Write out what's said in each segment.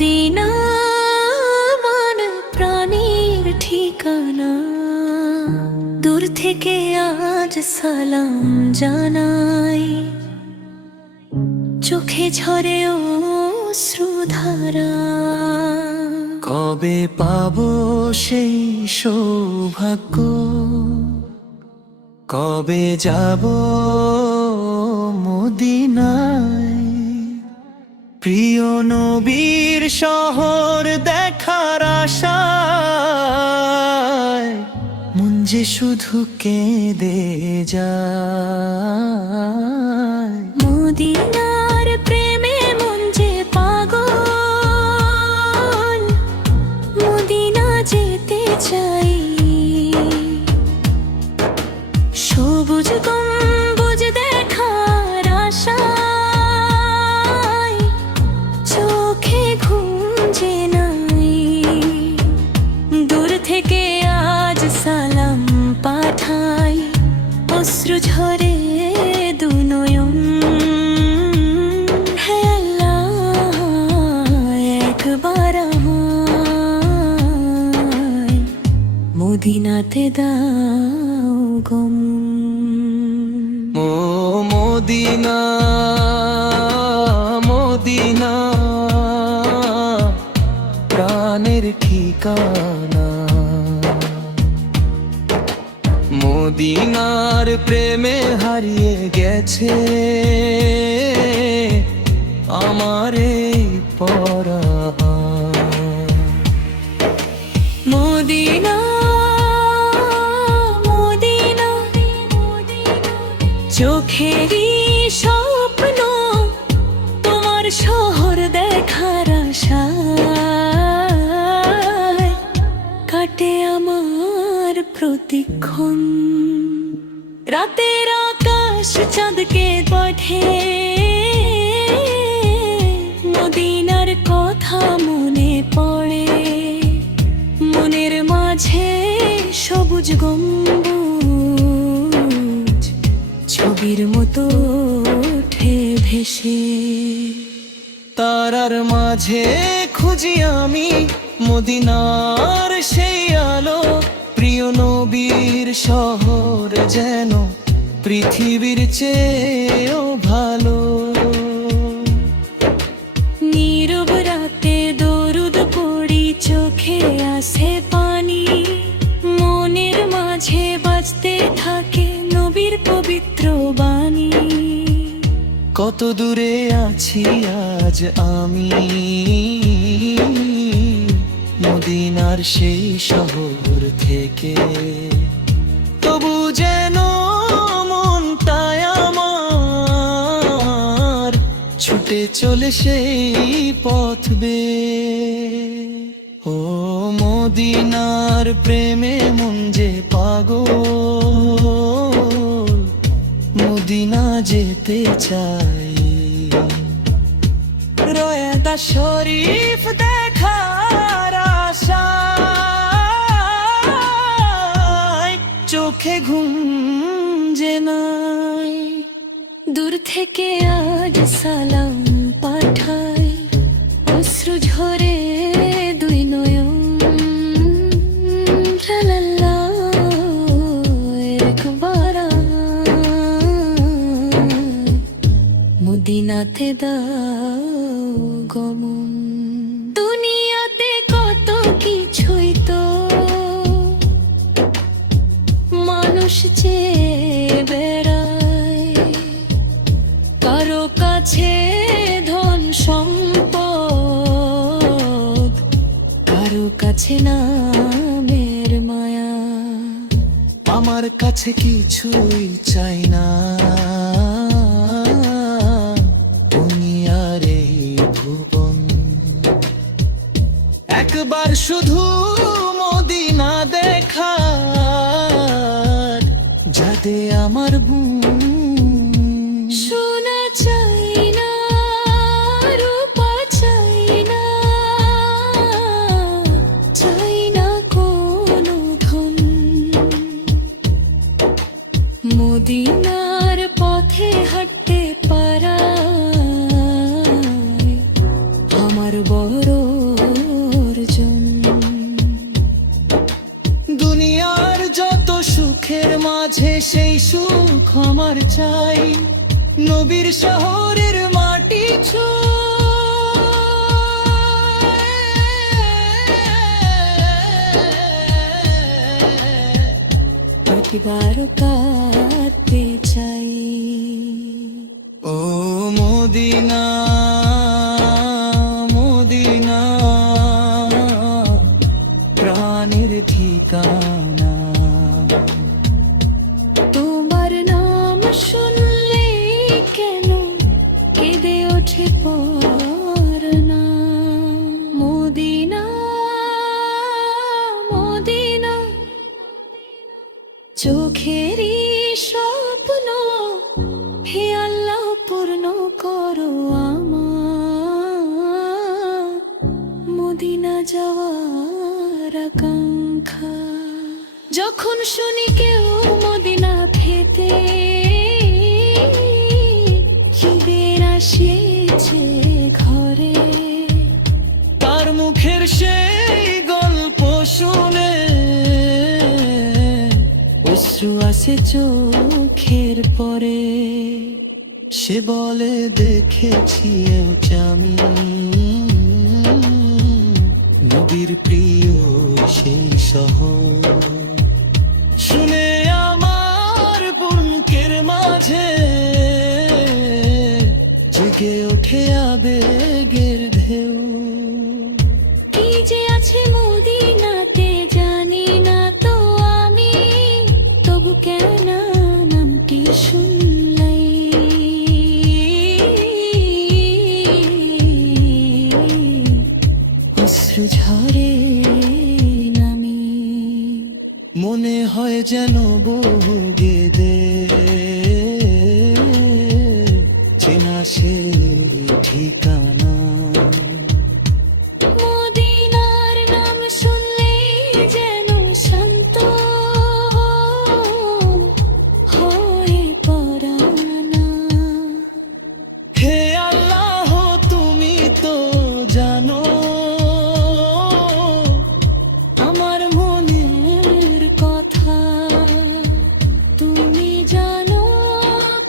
Medina আমার প্রাণের ঠিকানা, দূর থেকে আজ সালাম জানাই, চোখে ঝরে অশ্রুধারা। কবে পাবো সেই সৌভাগ্য, কবে যাব মদিনায়, প্রিয় নবীর শহর দেখার আশায় মন যে শুধু কেঁদে যায়। মদিনার প্রেমে মন যে পাগল, মদিনা যেতে চাই। সবুজ গম্বুজ দেখার আশায় চোখে ঘুম যে নাই। দূর থেকে আজ সালাম পাঠাই, অশ্রু ঝরে দু নয়ন। হে আল্লাহ, একবার আমায় মদিনাতে দাও গমন। ও মদিনা মদিনা প্রাণের ঠিকানা, মদিনার প্রেমে হারিয়ে গেছে আমার এই পরাণ। মদিনা মদিনা চোখেরই স্বপ্ন, তোমার শহর দেখার আশায় কাটে আমার প্রতিক্ষণ। রাতের আকাশ চাঁদকে পাঠে, মদিনার কথা মনে পড়ে। মনের মাঝে সবুজ গম্বুজ ছবির মতো ওঠে ভেসে। তারার মাঝে খুঁজি আমি মদিনার সেই আলো, প্রিয় নবীর শহর যেন পৃথিবীর চেয়েও ভালো। নীরব রাতে দরুদ পড়ি, চোখে আসে পানি। মনের মাঝে বাজতে থাকে নবীর পবিত্র বাণী। কত দূরে আছি আজ আমি মদিনার সেই শহর থেকে, তবু যেন মনটায় আমার ছুটে চলে সেই পথ বেয়ে। ও মদিনার প্রেমে মন যে পাগল, মদিনা যেতে চাই। রোয়েদা শরীফ দেখার আশায় চোখে ঘুম যে নাই। দূর থেকে আজ সালাম পাঠাই, অশ্রু ঝরে দুই নয়ন। একবার মদিনাতে দাও গমন। দুনিয়াতে কত কিছুই তো মানুষ চেয়ে বেড়ায়, কারো কাছে ধন সম্পদ, কারো কাছে নামের মায়া। আমার কাছে কিছুই চাই না দুনিয়ার এই ভুবন, একবার শুধু মদিনা দেখার যাতে আমার সোনা চাই না, রূপা চাই না, চাই না কোনো ধন। মদিনার পথে হাঁটতে পারায় আমার বড় নবীর শহরের মাটি প্রতিবারও কাঁদতে চাই। ও মদিনা মদিনা প্রাণের ঠিকানা, তোমার নাম শুনলে কেন কেঁদে ওঠে পরনা। মদিনা মদিনা চোখেরই স্বপ্ন, হে আল্লাহ পূর্ণ করো আমার মদিনা যাওয়ার আকাঙ্ক্ষা। যখন শুনি কেউ মদিনা খেতে ঈদের আসিয়েছে ঘরে, তার মুখের সেই গল্প শুনে অশ্রু আসে চোখের পরে। সে বলে দেখেছি আমি নবীর প্রিয় সেই শহর। শুনে আমার বুকের মাঝে জেগে ওঠে আবেগের ঢেউ। কি যে আছে মদিনাতে জানি না তো আমি, তবু কেন নামটি শুনলাই অশ্রু ঝরে নামি। মনে হয় যেন বহু গেদে চেনা সে ঠিকানা। মদিনার নাম শুনলে যেন শান্ত হয়ে পরানা। হে আল্লাহ তুমি তো জানো আমার মনের কথা, তুমি জানো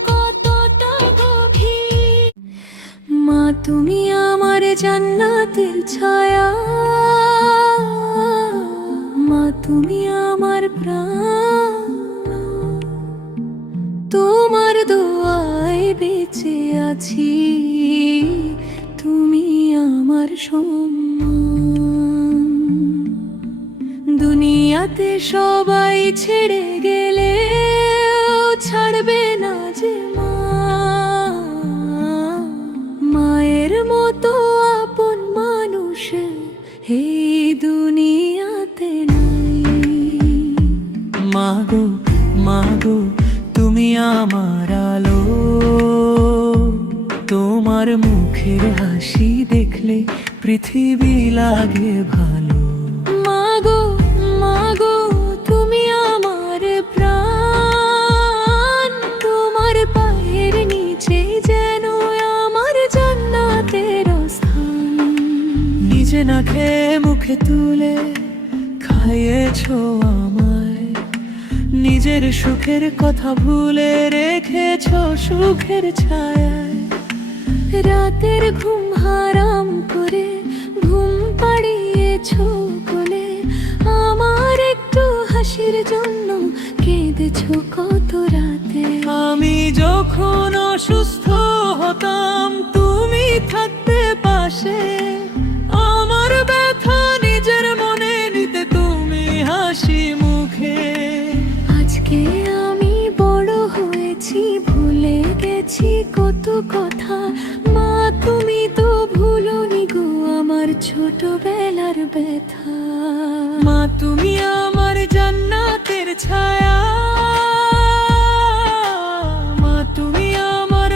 কতটা গভীর। মা তুমি আমার জান্নাতের ছায়া, মা তুমি আমার প্রাণ, তোমার দোয়ায় বেঁচে আছি, তুমি আমার সম্মান। দুনিয়াতে সবাই ছেড়ে গেলে ছাড়বে না যে মা, মায়ের মতো আপন মানুষ এই দুনিয়াতে নাই। মাগো মাগো তুমি আমার আলো, তোমার মুখের হাসি দেখলে পৃথিবী লাগে ভালো। মাগো মাগো তুমি আমার প্রাণ, তোমার পায়ের নিচে যেন আমার জান্নাতের স্থান। নিজে না খেয়ে মুখে তুলে খাইয়েছো আমায়, নিজের সুখের কথা ভুলে রেখেছো সুখের ছায়ায়। রাতের ঘুম হারাম করে ঘুম পাড়িয়েছো কোলে, আমার একটু হাসির জন্য কেঁদেছো কত রাতে। আমি যখন অসুস্থ হতাম তুমি থাকতে পাশে, আমার ব্যথা নিজের মনে নিতে তুমি হাসি মুখে। আজকে আমি বড় হয়েছি ভুলে গেছি কত কথা, মা তুমি তো ভুলোনি গো আমার ছোটবেলার ব্যথা। মা তুমি আমার জান্নাতের ছায়া, মা তুমি আমার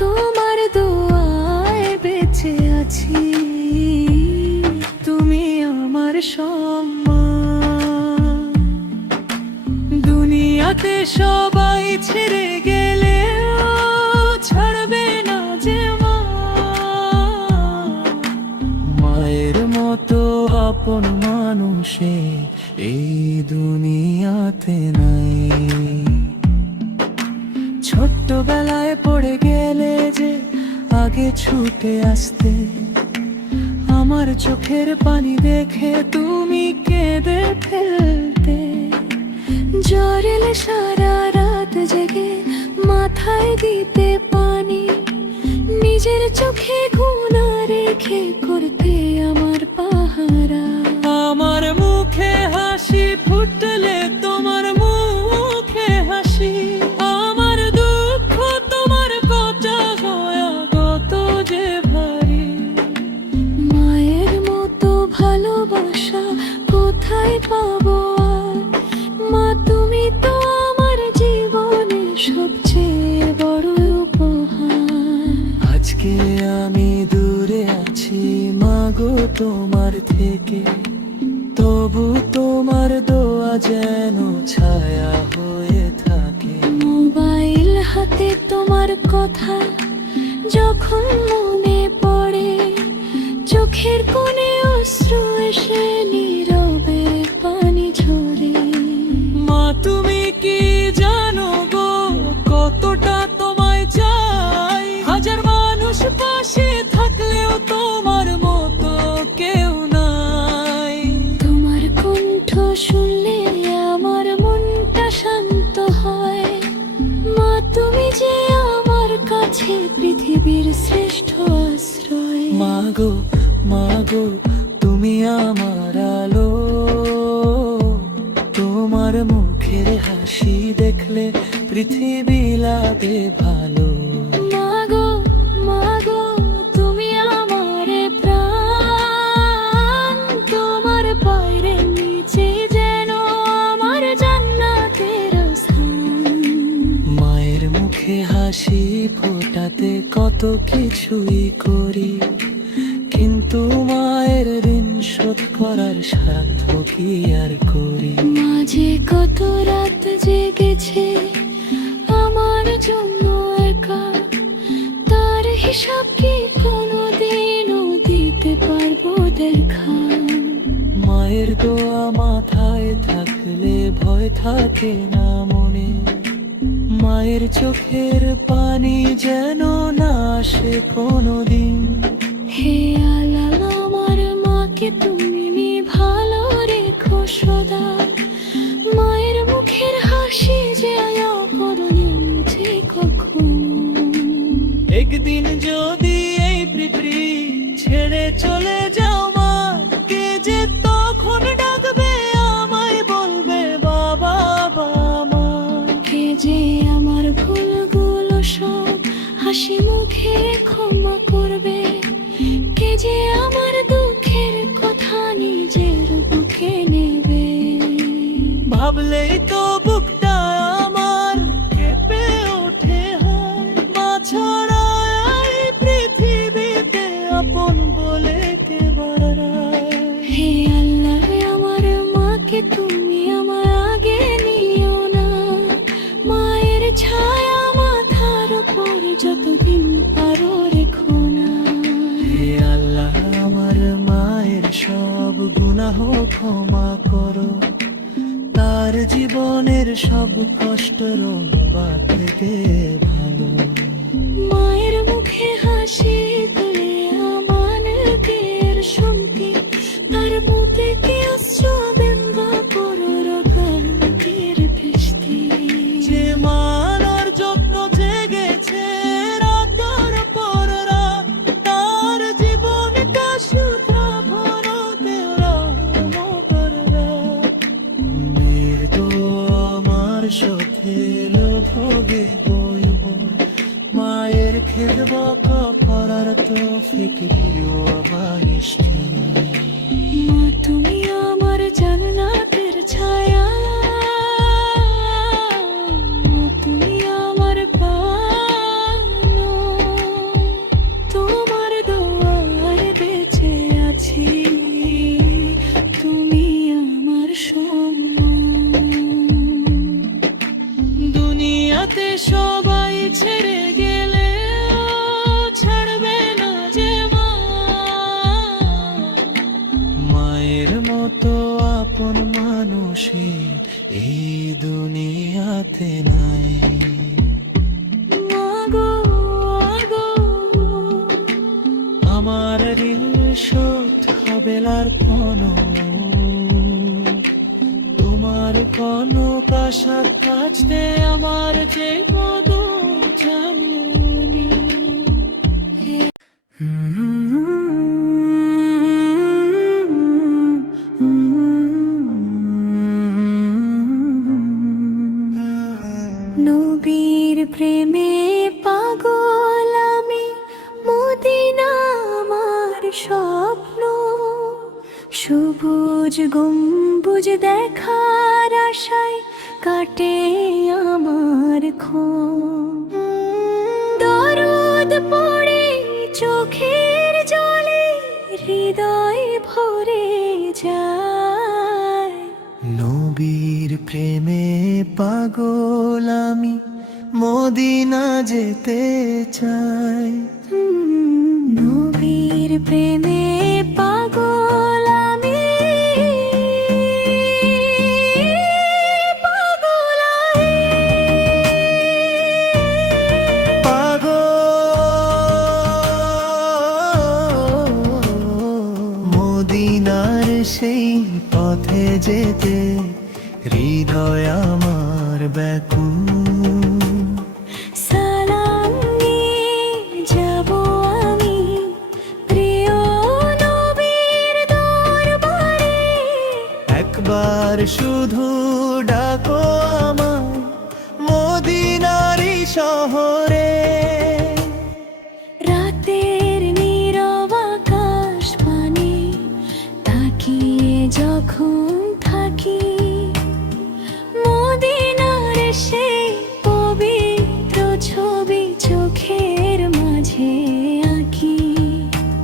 তোমার দোয়ায় বেঁচে আছি, তুমি আমার সম্মান। দুনিয়াতে সবাই ছেড়ে গেলে ছাড়বে না যে মা, মায়ের মতো আপন মানুষে এই দুনিয়াতে নাই। ছোট্টবেলায় পড়ে গেলে যে আগে ছুটে আসতে, আমার চোখের পানি দেখে তুমি কেঁদে ফেলতে। জ্বর এলে সারা রাত জেগে মাথায় দিতে পানি, নিজের চোখে ঘুম না রেখে করতে আমার পাহারা। আমার মুখে হাসি ফুটলে তোমার মুখে হাসি, আমার দুঃখ তোমার কথা হয়ে কত যে ভারী। মায়ের মতো ভালোবাসা কোথায় পাবো আর? মা তুমি তো আমার জীবনে সবচেয়ে বড় উপহার। আজকে আমি দূরে আছি মাগো তোমার থেকে, তবু তোমার দোয়া যেন ছায়া হয়ে থাকে। মোবাইল হাতে তোমার কথা যখন মনে পড়ে, চোখের কোণে অশ্রু এসে নীরবে পানি ঝরে। মা তুমি কি জানো গো কতটা তোমায় চাই, হাজার মানুষ পাশে থাকলেও তোমার মতো কেউ নাই। তোমার কণ্ঠ শুনলে আমার মনটা শান্ত হয়। মা তুমি যে আমার কাছে পৃথিবীর শ্রেষ্ঠ আশ্রয়। মাগো মাগো তুমি আমার আলো, তোমার মুখের হাসি দেখলে পৃথিবী লাগে ভালো। মাগো মাগো তুমি আমার প্রাণ, তোমার পায়ের নিচে যেন আমার জান্নাতের স্থান। মায়ের মুখে হাসি ফোটাতে কত কিছুই করি, কিন্তু মায়ের ঋণ শোধ করার সাধ্য কি আর করি। মাঝে কত রাত জেগেছে আমার জন্য একা, তার হিসাব কি কোনোদিনও দিতে পারবো দেখা? মায়ের দোয়া মাথায় থাকলে ভয় থাকে না মনে, মায়ের চোখের পানি যেন না আসে কোনোদিন। হে আল্লাহ আমার মাকে তুমি ভালো রেখো সদা, মায়ের মুখের হাসি যে আয়া করনি মুঝে কখনো। একদিন যদি এই পৃথিবী ছেড়ে চলে যাও মা, কে যে তখন ডাকবে আমায় বলবে বাবা মা। কে যে আমার ভুলগুলো সব হাসি মুখে ক্ষমা করবে, কে যে আমার দুঃখের কথা নিজের বুকে নেবে। ভাবলেই তো বুকটা আমার কেঁপে ওঠে হয়, মা ছাড়া এই পৃথিবীতে আপন বলে কে বাড়ায়। হে আল্লাহ আমার মাকে তুমি আমার আগে নিও না, মায়ের ছায়া মাথার উপর যতদিন পারো রেখো না। হে আল্লাহ আমার মায়ের সব গুনাহ ক্ষমা করো, তার জীবনের সব কষ্ট রোবা থেকে ভালো। মায়ের মুখে হাসি তুলে আমাদের শান্তি, তার মুখে কি অশ্রু ব্যঙ্গা করো রকান্তির বৃষ্টি। যে মানার যত্ন জেগেছে রাতের পর রাত, তার জীবনটা সুধা ভরতে রহমতের রাত। মেয়ের তো আমার সাথে লোভগে বই বই, মায়ের খেদব করার তো ফিক্রিও আমার ইষ্টে। মা তুমি আমার জান্নাতের ছায়া, মা তুমি আমার প্রাণ, তোমার দোয়ায় বেঁচে আছি, তুমি আমার সম্মান। দুনিয়াতে সবাই ছেড়ে গেলে ছাড়বে না যে মা, মায়ের মতো আপন মানুষই এই দুনিয়াতে নাই। বেলার কনক, তোমার কনক আশার কাছে আমার যে কদম জানি। নবীর প্রেমে পাগল আমি, মদিনা আমার স্বপ্ন, সবুজ গম্বুজ দেখার আশায় কাটে আমার ক্ষণ। দরদ পড়ে চোখের জলে, হৃদয় ভরে যায়। নবীর প্রেমে পাগল আমি, মদিনা যেতে চাই। নবীর প্রেমে পাগল আমি, পাগল আমি, পাগল মদিনার সেই পথে যেতে হৃদয় আমার ব্যাকুল। সালাম নিয়ে যাব আমি প্রিয় নবীর দরবারে। একবার শুধু ডাকো আমায় মদিনারি শহরে। রাতের নীরব আকাশ পানে তাকিয়ে যখন থাকি, মদিনার সেই পবিত্র ছবি চোখের মাঝে আঁকি।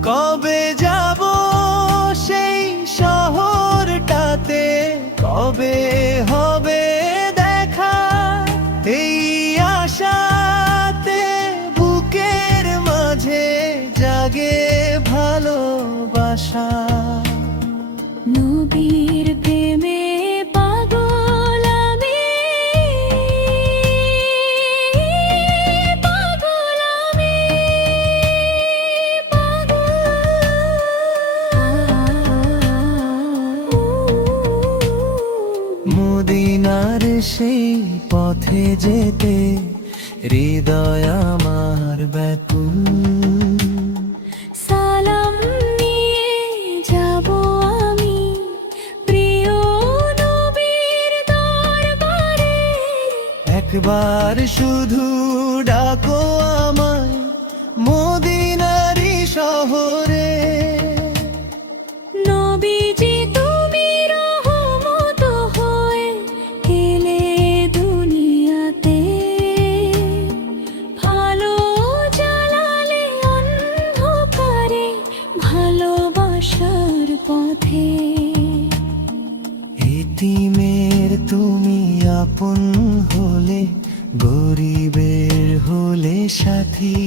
কবে যাব সেই শহরটাতে, কবে হবে দেখা এই আশাতে, বুকের মাঝে জাগে ভালোবাসা। নবীর প্রেমে পাগল আমি, পাগল আমি, মদিনার সেই পথে যেতে হৃদয় আমার ব্যাকুল। সালাম নিয়ে যাব আমি প্রিয় নবীর দরবারে। একবার শুধু ডাকো আমায় মদিনারি শহরে। নবীজি তুমি রহমত হয়ে এলে দুনিয়াতে, ভালো জ্বালালে অন্ধকারে ভালোবাসার পথে। এতিমের তুমি আপন হলে, গরিবের হলে সাথী।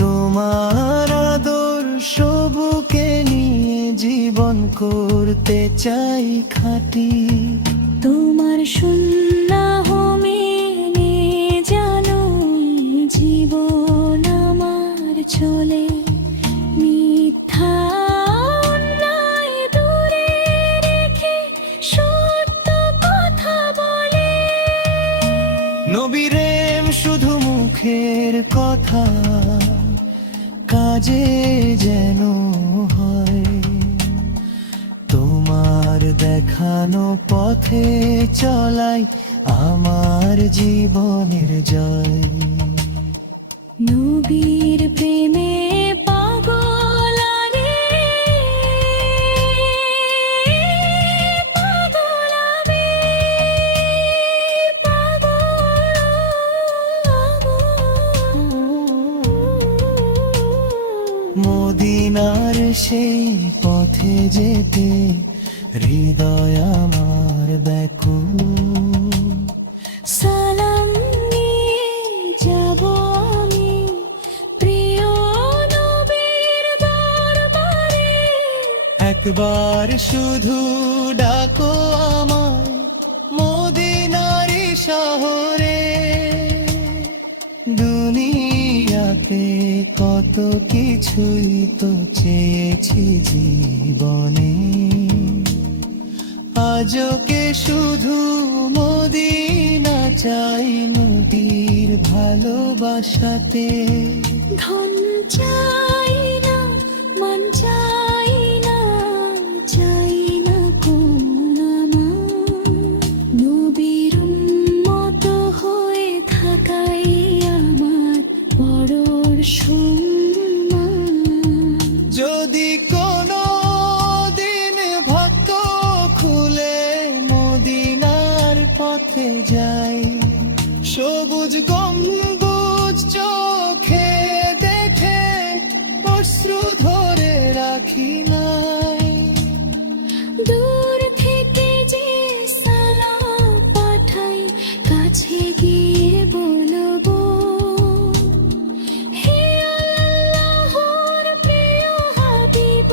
তোমার আদর্শ বুকে নিয়ে জীবন করতে চাই খাঁটি। তোমার সুন্নাহ মেনে জানো জীবন আমার চলে, মিথ্যা অন্যায় দূরে রেখে সত্য কথা বলে। নবীরেম শুধু মুখের কথা, কাজে যেন হয়। তোমার দেখানো পথে চলাই আমার জীবনের জয়। নবীর প্রেমে পাগল আমি, পাগল আমি, মদিনার সেই পথে যেতে হৃদয় আমার ব্যাকুল। সালাম নিয়ে যাব আমি প্রিয় নবীর দরবারে। একবার শুধু ডাকো আমায় মদিনারি শহরে। দুনিয়াতে কত তো কিছুই তো চেয়েছি জীবনে, আজকে শুধু মদিনা চাই নদীর ভালোবাসাতে। ধন চাই না, মান চাই না, চাই না কোন আমার। নবীর উম্মত হয়ে থাকাই আমার বড় সম্মান। যদি কোনো দিন ভাগ্য খুলে মদিনার পথে যাই, সবুজ গম্বুজ চোখে দেখে অশ্রু ধরে রাখি নাই। দূর থেকে যে সালাম পাঠাই, কাছে গিয়ে বলবো, হে আল্লাহর প্রিয় হাবিব,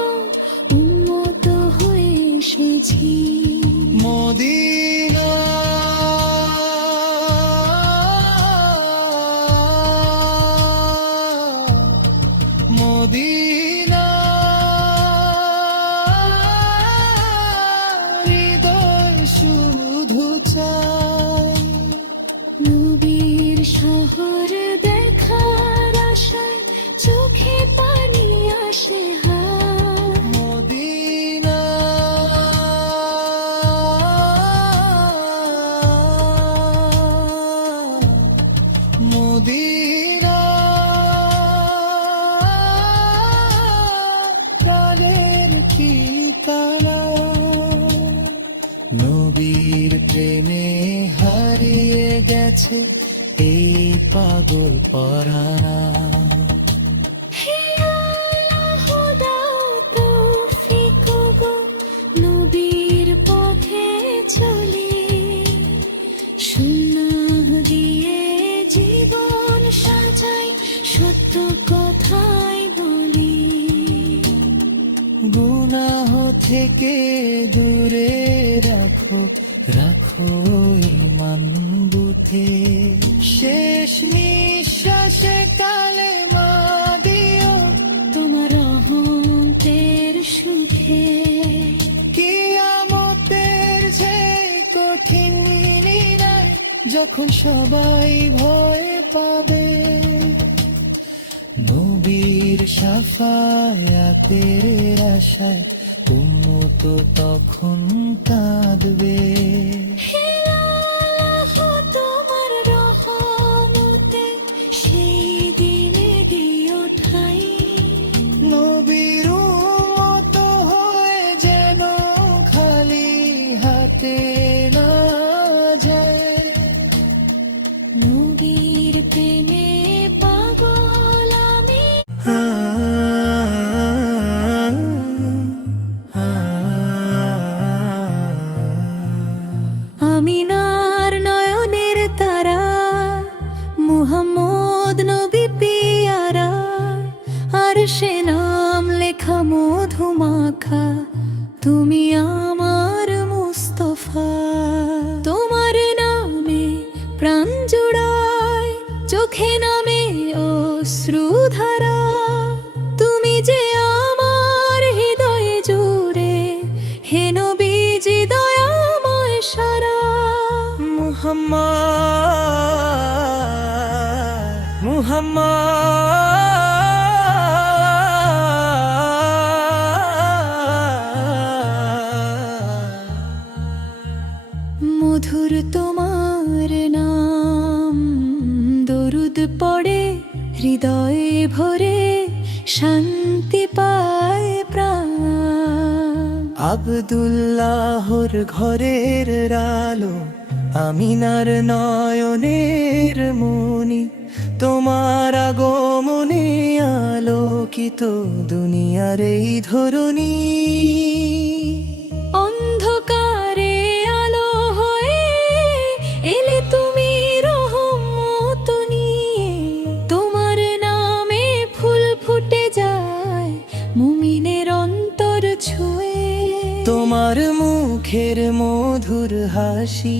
উম্মত হয়ে এসেছি মদিনা। মদিনা হৃদয় শুধু চাই। নবীর শহর দেখার আশায় চোখে পানি আসে হায়। মদিনা মদিনা প্রাণের ঠিকানা। নবীর প্রেমে হারিয়ে গেছে এই পাগল পরাণা। হে আল্লাহ দাও তৌফিক গো, নবীর পথে চলি। সুন্নাহ দিয়ে জীবন সাজাই, সত্য কথাই বলি। গুনাহ থেকে দূরে রাখো, রাখো ঈমান বুথে। শেষ নিঃশ্বাসে কালেমা দিও তোমার রহমতের সুখে। কিয়ামতের যে কঠিন নিরায়, যখন সবাই ভয় পাবে, নবীর শাফায়াতের আশায় উম্মত তখন কাঁদবে। হে আল্লাহ তোমার রহমতে সেই দিনে দিও ঠাই। নবীর উম্মত হয়ে যেন খালি হাতে না যায়। নবীর প্রেমে পাগল আমি। আমিনার নয়নের তারা, মুহাম্মদ নবী পিয়ারা, আর সে নাম লেখা মধুমাখা, তুমি আমার মুস্তফা। তোমার নামে প্রাণ জুড়ায়, চোখে নামে অশ্রুধারা। তুমি যে আমার হৃদয়ে জুড়ে, হে নবীজি দয়াময় সারা। মুহাম্মদ মুহাম্মদ মধুর তোমার নাম, দরুদ পড়ে হৃদয়ে ভরে, শান্তি পায় প্রাণ। আব্দুল্লাহর ঘরের আলো, আমিনার নয়নের মনি, তোমার আগমনে আলোকিত দুনিয়ার এই ধরণী। অন্ধকারে আলো হয়ে এলে তুমি রহমত নিয়ে, তোমার নামে ফুল ফুটে যায় মুমিনের অন্তর ছুঁয়ে। তোমার মুখের মধুর হাসি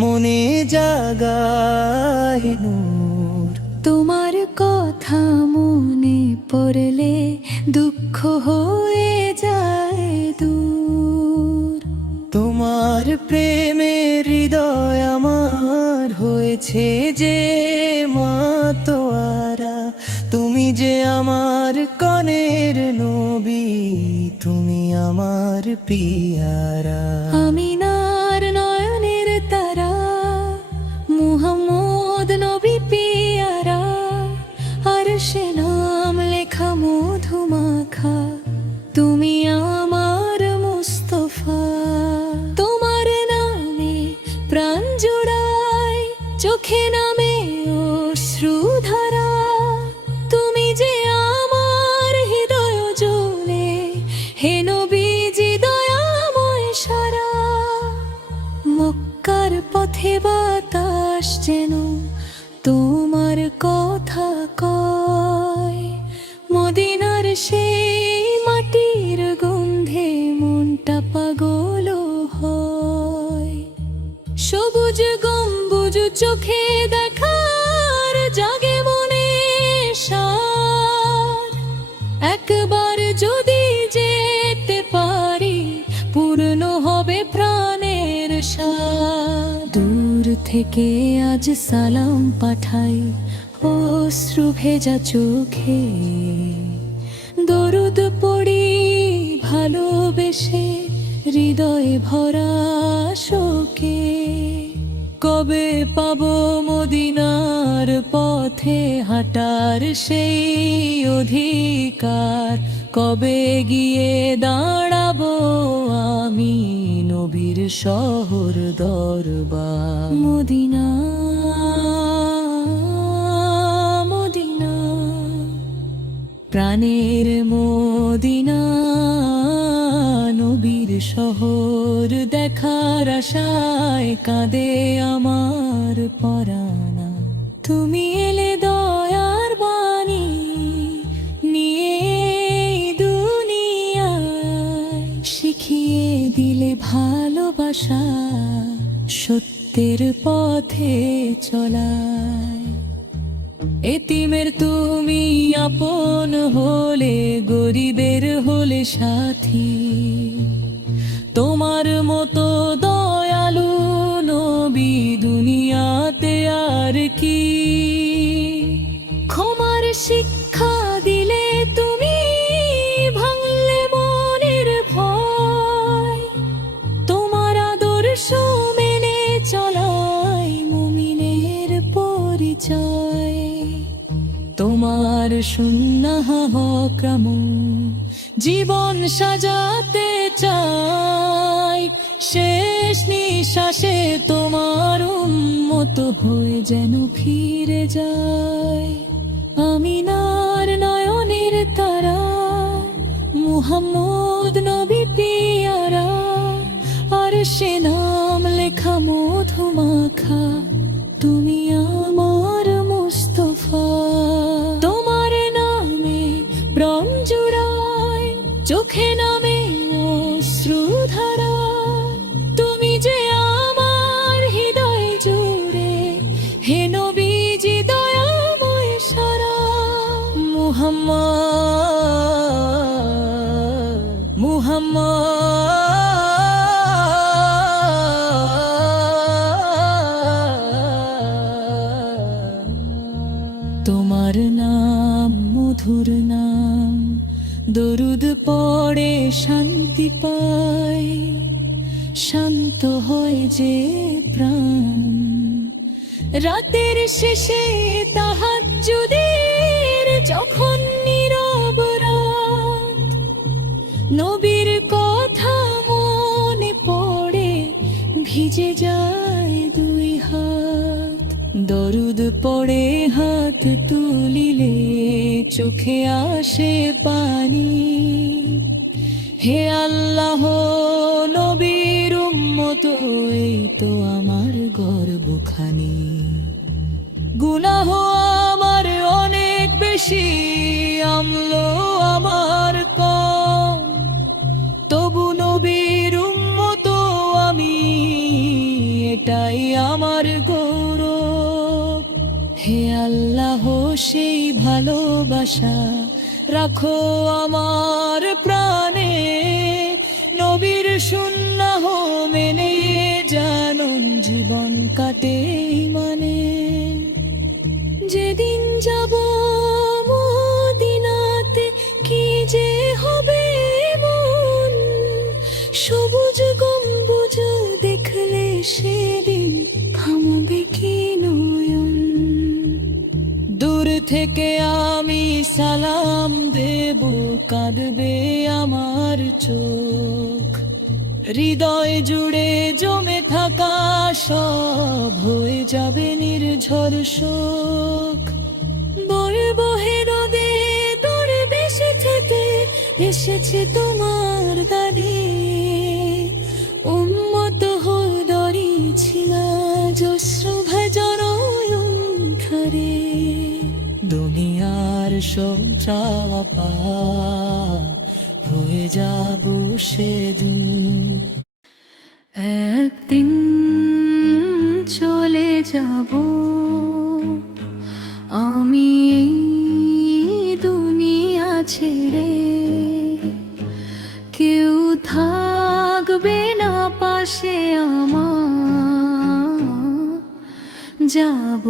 মনে জাগায় নূর। তোমার কথা মনে পড়ে মাতোয়ারা, তুমি যে আমার কনের নবী, তুমি আমার পিয়ারা। আমিনার নয়নের তারা, মুহাম্মদ নবী পিয়ারা, আর সে নাম লেখা মধুমাখা, তুমি আমার মুস্তফা। তোমার নামে প্রাণ জুড়ায়, চোখে নামে অশ্রুধারা, তুমি যে আমার হৃদয় জ্বলে, হে নবীজি দয়াময় সারা। মক্কার পথে বাতাস যেন তোমার কথা কয়, মদিনার সেই মাটির গন্ধে মনটা পাগল হয়। সবুজ গম্বুজ চোখে দেখার জাগে মনে সার, একবার যদি যেতে পারি পূর্ণ হবে প্রাণের সার। দূর থেকে আজ সালাম পাঠাই অশ্রু ভেজা চোখে, দরুদ পড়ি ভালোবেসে হৃদয়ে ভরা শোকে। কবে পাবো মদিনার পথে হাঁটার সেই অধিকার, কবে গিয়ে দাঁড়াবো আমি নবীর শহর দরবার। মদিনা মদিনা প্রাণের মদিনা, নবীর শহর দেখার আশায় কাঁদে আমার পরানা। তুমি এলে দয়ার বাণী নিয়ে দুনিয়ায়, শিখিয়ে দিলে ভালোবাসা সত্যের পথে চলায়। এতিমের তুমি আপন হলে, গরিবের হলে সাথী, তোমার মতো দয়ালু নবী দুনিয়াতে আর কি। ক্ষমার শিক্ষা দিলে তুমি, ভাঙলে মনের ভয়, তোমার আদর্শ মেনে চলাই মুমিনের পরিচয়। তোমার সুন্নাহ হকরাম জীবন সাজাতে চাই, শেষ নিঃশ্বাসে তোমার উম্মত হয়ে যেন ফিরে যায়। আমিনার নয়নের তারা, মুহাম্মদ নবী পিয়ারা, আর সে নাম লেখা মধুমাখা, তুমি আমার মুস্তফা। তোমার নামে প্রাণ জুড়ায়, চোখে নামে অশ্রুধারা, তুমি যে আমার হৃদয় জুড়ে, হে নবীজি দয়াময় সারা। মুহাম্মদ মুহাম্মদ তোমার নাম মধুর নাম, দরুদ পড়ে শান্তি পাই, শান্ত হয় যে প্রাণ। রাতের শেষে তাহাজ্জুদের যখন নীরব রাত, নবীর কথা মনে পড়ে ভিজে যায় দুই হাত। দরুদ পড়ে হাত তুলিলে চোখে আসে পানি, হে আল্লাহ নবীর উম্মত এই তো আমার গর্বখানি। গুনাহ আমার অনেক বেশি, আমল আমার কম, তবু নবীর উম্মত আমি, এটাই আমার গৌরব। হে আল্লাহ সেই ভালোবাসা রাখো আমার প্রাণে, নবীর সুন্নাহ মেনে জানুন জীবন কাটে মানে। যেদিন যাব মদিনাতে কি যে হবে মন, সবুজ গম্বুজ দেখলে সেদিন থামবে কি নয়ন। দূর থেকে আমি সালাম দেব, কাঁদবে আমার চোখ, হৃদয় জুড়ে জমে থাকা সব হয়ে যাবে নির্ঝর শোক। বলবো হে নদে দূরে বেশি থেকে এসেছে তোমার দাঁড়ে, উম্মত হদরি ছিল জশ্রু ভজন ঘরে। দুনিয়ার সব চাপা হয়ে যাব সেদিন, একদিন চলে যাব আমি এই দুনিয়া ছেড়ে। কেউ থাকবে না পাশে আমার, যাব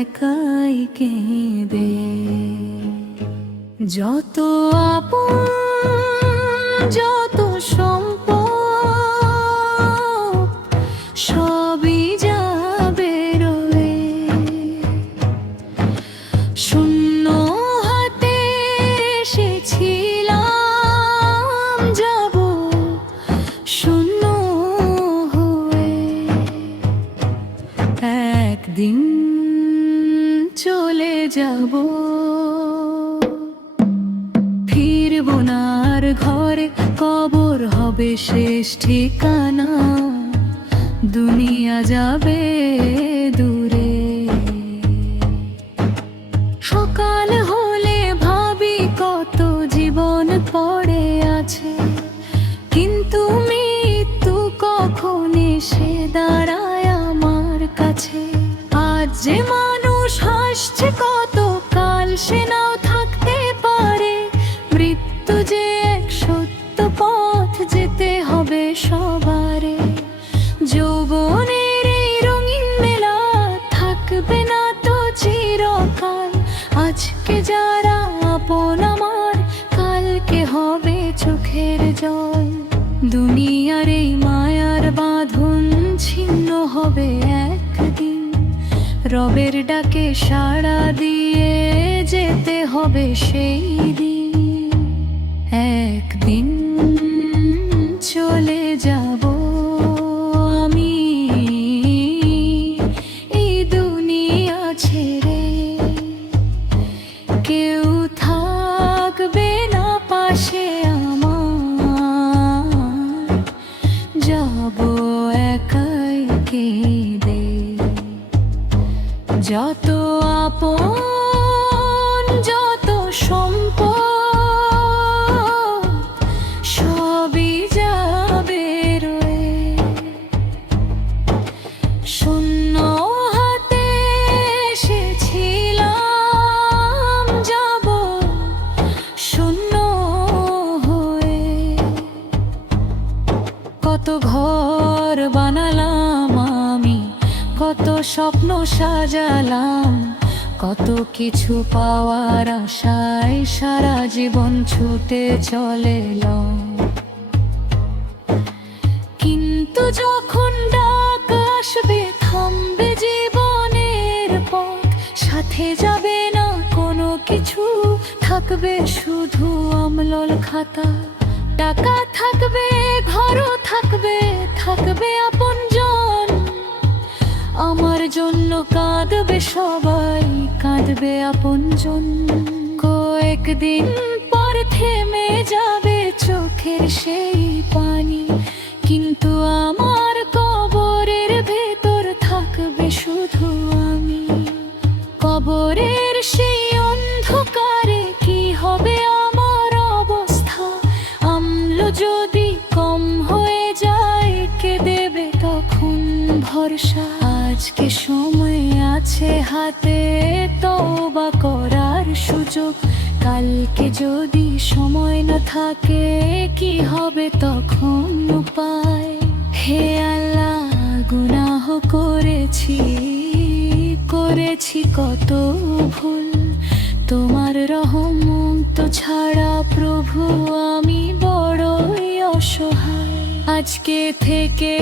একাই কেঁদে। যত আপন যত সম্পদ সবই যাবে রয়ে, শূন্য হাতে এসেছিলাম, যাব শূন্য হয়ে। একদিন চলে যাব, ফিরবো না আর ঘরে, কবর হবে শেষ ঠিকানা, দুনিয়া যাবে দূরে। সকাল হলে ভাবি কত জীবন পড়ে আছে, কিন্তু মৃত্যু কখন এসে দাঁড়ায় আমার কাছে। আজ যে মানুষ হাসছে কত কাল সে নাও থাকতে পারে, মৃত্যু যে এক সত্য পথ যেতে হবে সবারে। যৌবনের এই রঙিন মেলা থাকবে না তো চিরকাল, আজকে যারা আপন আমার কালকে হবে চোখের জল। দুনিয়ার এই মায়ার বাঁধন ছিন্ন হবে একদিন, রবের ডাকে সাড়া দিয়ে যেতে হবে সেই দিন। একদিন চলে যাব আমি এই দুনিয়া ছেড়ে, কেউ থাকবে না পাশে আমার, যাব একাই কেঁদে। যত আপন যত সম্পদ সবই যাবে রয়ে, শূন্য হাতে এসেছিলাম, যাব শূন্য হয়ে। কত ঘর বানালাম আমি, কত স্বপ্ন সাজালাম, কত কিছু পাওয়ার আশায় সারা জীবন ছুটে চলেলাম। কিন্তু যখন ডাক আসবে থামবে জীবনের পথ, সাথে যাবে না কোনো কিছু, থাকবে শুধু আমলল খাতা। টাকা থাকবে ঘরও থাকবে, থাকবে আপনজন, আমার জন্য কাঁদবে সবাই, কাঁদবে আপনজন। কয়েকদিন পর থেমে যাবে চোখের সেই পানি, কিন্তু আমার কবরের ভেতর থাকবে শুধু আমি। কবরের সেই অন্ধকারে কি হবে আমার অবস্থা, আমল যদি কম হয়ে যায় কে দেবে তখন ভরসা। আজকে সময় আছে হাতে তওবা করার সুযোগ, কালকে যদি সময় না থাকে কি হবে তখন উপায়। হে আল্লাহ গুনাহ করেছি করেছি কত ভুল, তোমার রহমত ছাড়া প্রভু আমি বড়ই অসহায়। আজকে থেকে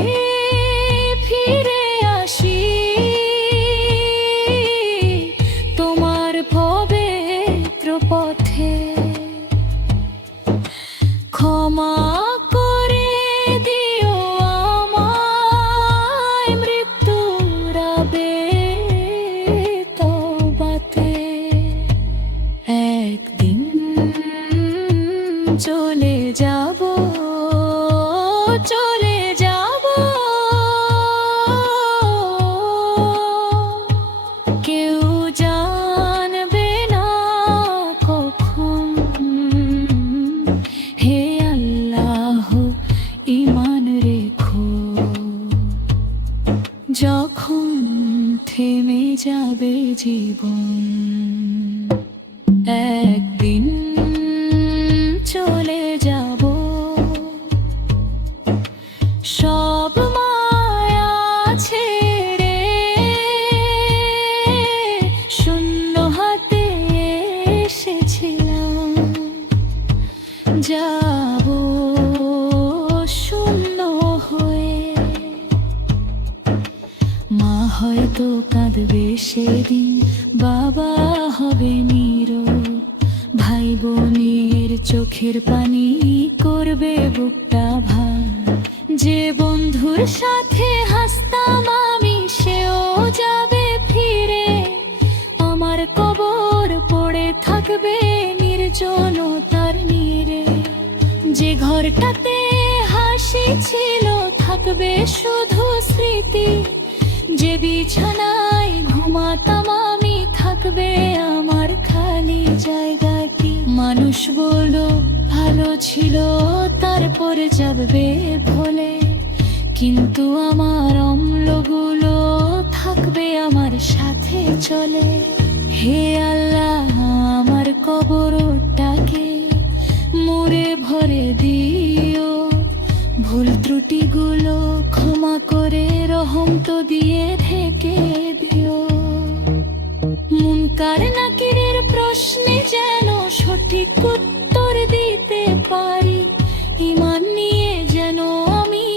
ফিরে আসি তোমার পবিত্র পথে, ক্ষমা করে দিও আমায় মৃত্যুর তওবাতে। একদিন চলে যাব, চলে যাব, কেউ জানবে না কখন। হে আল্লাহ ঈমান রেখো, যখন থেমে যাবে জীবন। একদিন চলে যাব, সব মায়া ছেড়ে শূন্য হাতে এসেছিলাম, যাব শূন্য হয়ে। মা হয়তো কাঁদবে সেদিন, বাবা হবে নীরব, ভাই বোনের চোখের পানি করবে বুকটা ভার। যে বন্ধুর সাথে হাসতাম আমি সেও যাবে ফিরে, আমার কবর পড়ে থাকবে নির্জনতার নীড়ে। যে ঘরটাতে হাসি ছিল থাকবে শুধু স্মৃতি, যে বিছানায় ঘুমাতাম আমি থাকবে আমার খালি জায়গাটি। মানুষ বলো ভালো ছিল তারপর যাবে ভোলে, কিন্তু আমার অম্লগুলো থাকবে আমার সাথে চলে। হে আল্লাহ আমার কবরটাকে মুড়ে ভরে দিও, ভুল ত্রুটিগুলো ক্ষমা করে রহমত দিয়ে ঢেকে দিও। মুনকার নাকিরের প্রশ্নে যেন সঠিক উত্তর দিতে পারি, ঈমান নিয়ে যেন আমি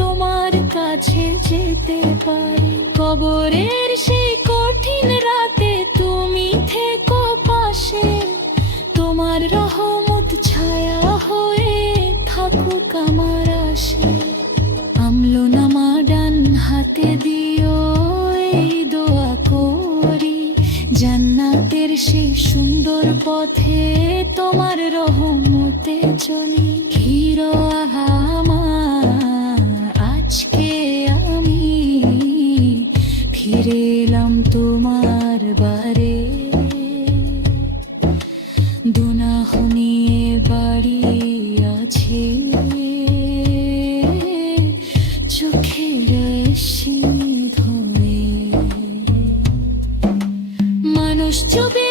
তোমার কাছে যেতে পারি। কবরের সেই কঠিন রাতে তুমি থেকো পাশে, তোমার রহমত ছায়া হয়ে থাকুক আমার আশে। আমলনামা ডান হাতে দিও এই দোয়া করি, জান্নাতের সেই সুন্দর পথে তোমার রহমতে চলি। হিরো আমার আজকে আমি ফিরে এলাম তোমার বারে, গুনাহ নিয়ে বাড়ি আছে চোখের ধরে। মানুষ চুপে